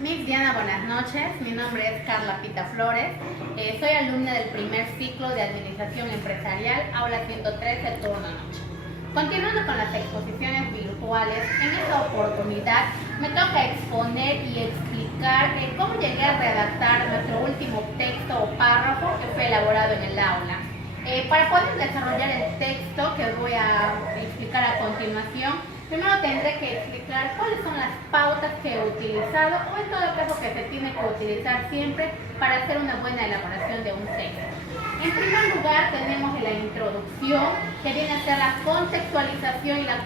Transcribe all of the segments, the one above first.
Miss Diana, buenas noches. Mi nombre es Carla Pita Flores. Soy alumna del primer ciclo de Administración Empresarial, aula 113, turno noche. Continuando con las exposiciones virtuales, en esta oportunidad me toca exponer y explicar cómo llegué a redactar nuestro último texto o párrafo que fue elaborado en el aula. Para poder desarrollar el texto que voy a explicar a continuación, primero tendré que explicar cuáles son las pautas que he utilizado o en todo caso que se tiene que utilizar siempre para hacer una buena elaboración de un texto. En primer lugar tenemos la introducción, que viene a ser la contextualización y la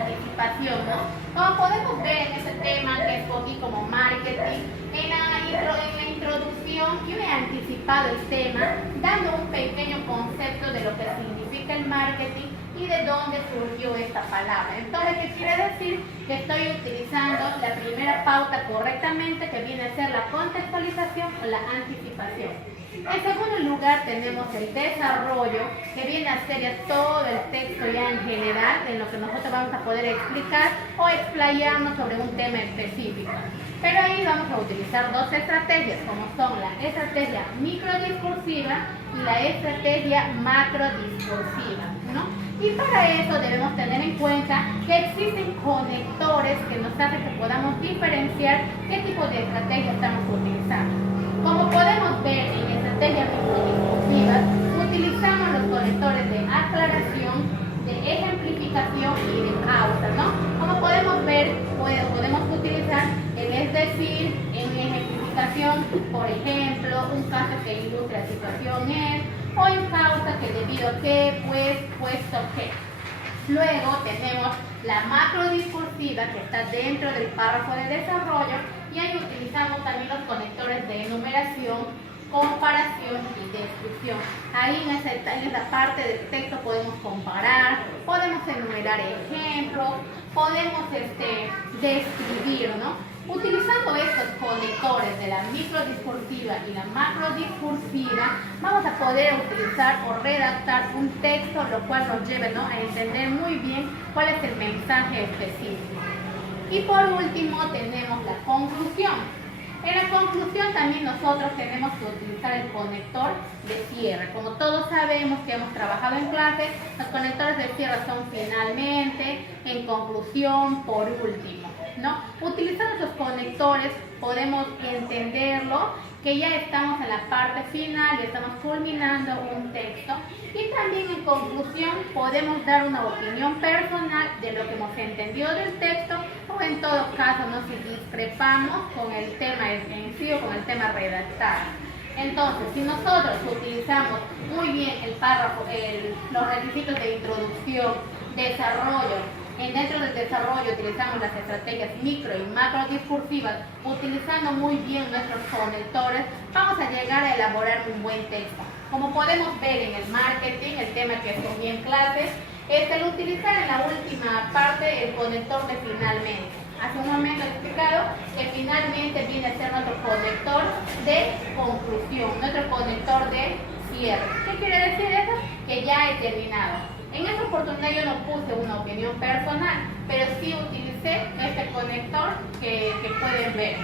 anticipación, ¿no? Como podemos ver en ese tema que escogí como marketing, en la introducción yo he anticipado el tema dando un pequeño concepto de lo que significa el marketing y de dónde surgió esta palabra. Entonces, ¿qué quiere decir? Que estoy utilizando la primera pauta correctamente, que viene a ser la contextualización o la anticipación. En segundo lugar tenemos el desarrollo, que viene a ser ya todo el texto ya en general, en lo que nosotros vamos a poder explicar o explayarnos sobre un tema específico. Pero ahí vamos a utilizar dos estrategias, como son la estrategia microdiscursiva y la estrategia macrodiscursiva, ¿no? Y para eso debemos tener en cuenta que existen conectores que nos hacen que podamos diferenciar qué tipo de estrategia estamos utilizando. Como podemos ver en estrategias microdiscursivas, utilizamos los conectores de aclaración, de ejemplificación y de causa, ¿no? Como podemos ver, podemos utilizar el es decir, en ejemplificación, por ejemplo, un caso que ilustre la situación es, o en causa que debido a que, pues, puesto que. Luego tenemos la macrodiscursiva que está dentro del párrafo de desarrollo y ahí utilizamos también los conectores de enumeración, comparación y descripción. Ahí en esa parte del texto podemos comparar, podemos enumerar ejemplos, podemos describir, ¿no? Utilizando estos conectores de la microdiscursiva y la macrodiscursiva, vamos a poder utilizar o redactar un texto, lo cual nos lleve, ¿no?, a entender muy bien cuál es el mensaje específico. Y por último tenemos la conclusión. En la conclusión también nosotros tenemos que utilizar el conector de cierre. Como todos sabemos que hemos trabajado en clase, los conectores de cierre son finalmente, en conclusión, por último, ¿no? Utilizando esos conectores podemos entenderlo, que ya estamos en la parte final y estamos culminando un texto, y también en conclusión podemos dar una opinión personal de lo que hemos entendido del texto, o en todo caso, ¿no?, si discrepamos con el tema en sí o con el tema redactado. Entonces, si nosotros utilizamos muy bien el párrafo, los requisitos de introducción, desarrollo, dentro del desarrollo utilizamos las estrategias micro y macro discursivas, utilizando muy bien nuestros conectores, vamos a llegar a elaborar un buen texto. Como podemos ver en el marketing, el tema que escogí en clases, es el utilizar en la última parte el conector de finalmente. Hace un momento he explicado que finalmente viene a ser nuestro conector de conclusión, nuestro conector de cierre. ¿Qué quiere decir eso? Que ya he terminado. En esta oportunidad yo no puse una opinión personal, pero sí utilicé este conector que pueden ver,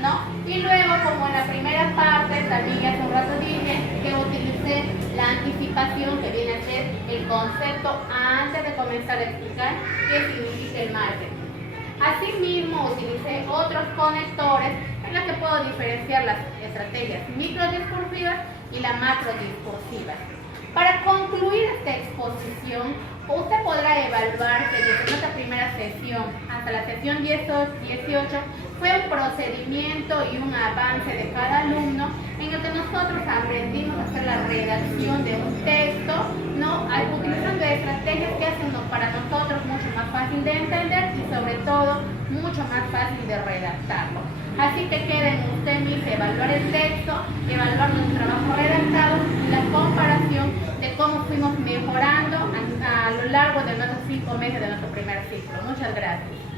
¿no? Y luego, como en la primera parte, también hace un rato dije que utilicé la anticipación, que viene a ser el concepto antes de comenzar a explicar qué significa el marketing. Asimismo, utilicé otros conectores en los que puedo diferenciar las estrategias microdiscursivas y la macrodiscursiva. Para concluir esta exposición, usted podrá evaluar que desde nuestra primera sesión hasta la sesión 18 fue un procedimiento y un avance de cada alumno en el que nosotros aprendimos a hacer la redacción de un texto, ¿no?, utilizando estrategias que hacen para nosotros mucho más fácil de entender y sobre todo mucho más fácil de redactarlo. Así que queden ustedes mismos evaluar el texto, evaluar nuestro trabajo redactado y la comparación de cómo fuimos mejorando a lo largo de nuestros 5 meses de nuestro primer ciclo. Muchas gracias.